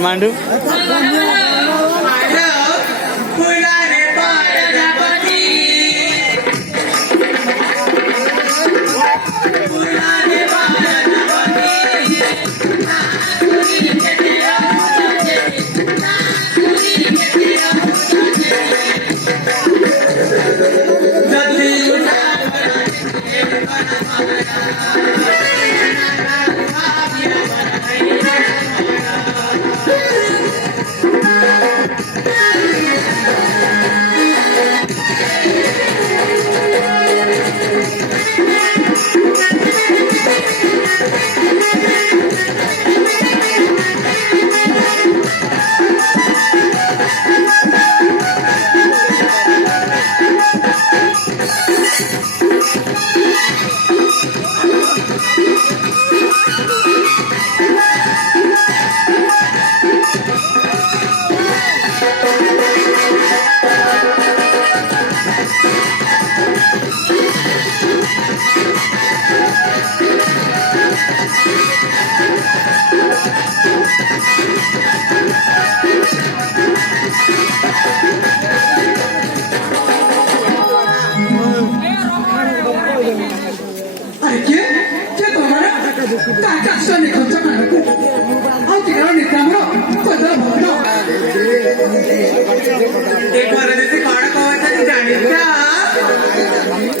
Mandu.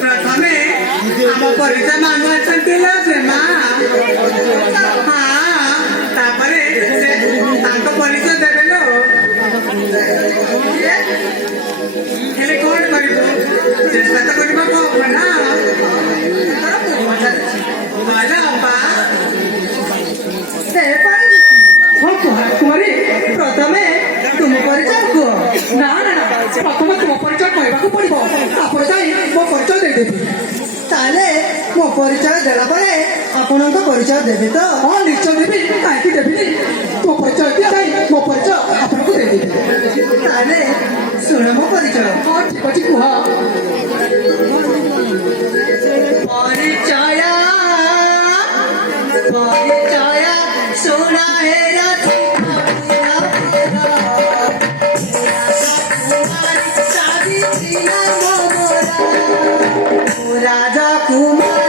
प्रथमे आम परिचय मानवाचन केला प्रेमा हाँ तापरे तांको परिचय देबेलो हेले कोन करिबो चेष्टा तो करिबो को ना मजा अपा से पर हो कुमारी प्रथमे तुम परिचय को ना ना ना प्रथमे तुम परिचय कहबाकू पड़िबो तापर जाई मो परिचय दे देबी ताले मो परिचय देला परे आपनक परिचय देबी तो हां निश्चय देबी काहे देबी तो परिचय दिया जाई मो परिचय आपनक दे देबी ताले सुन मो परिचय हां ठीक अछि कुहा परिचय परिचय सुना है राती राजा कुमार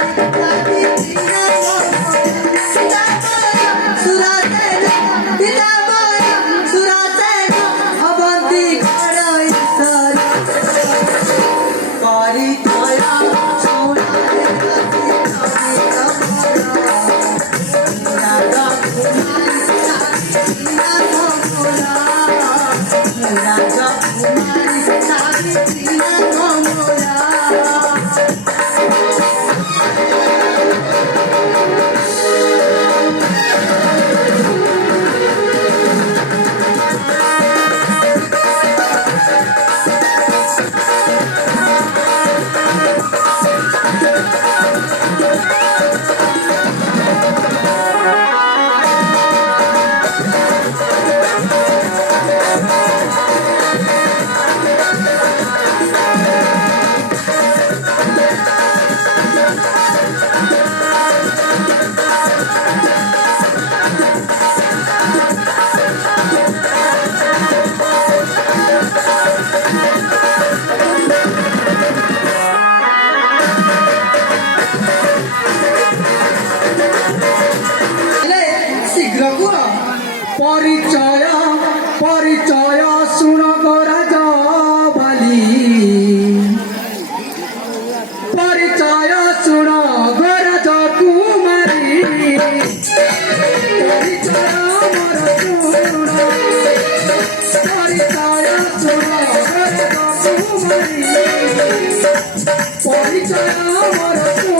परिचय परिचय सुन राजा बाली परिचय सुन राजा कुमारी परिचय मोर सुन परिचय सुन राजा कुमारी परिचय मोर सुन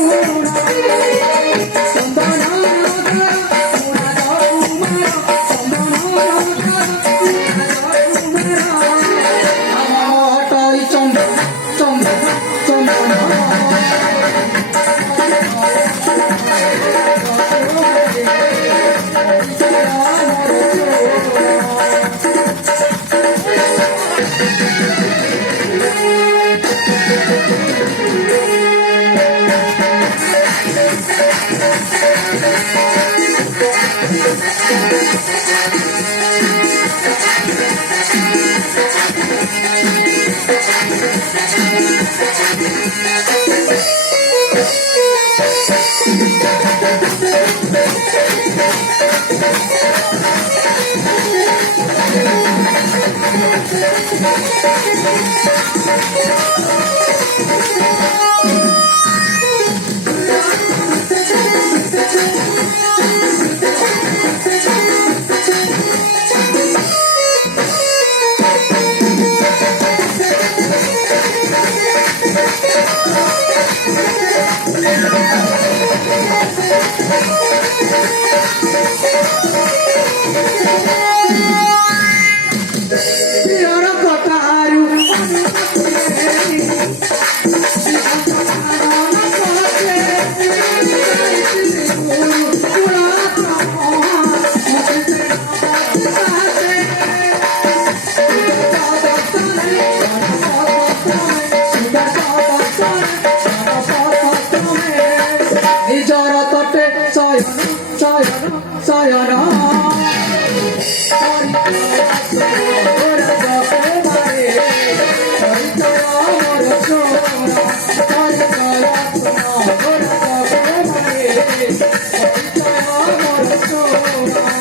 Piora cotaru, Nijara tote sayana, sayana, sayana. Oh,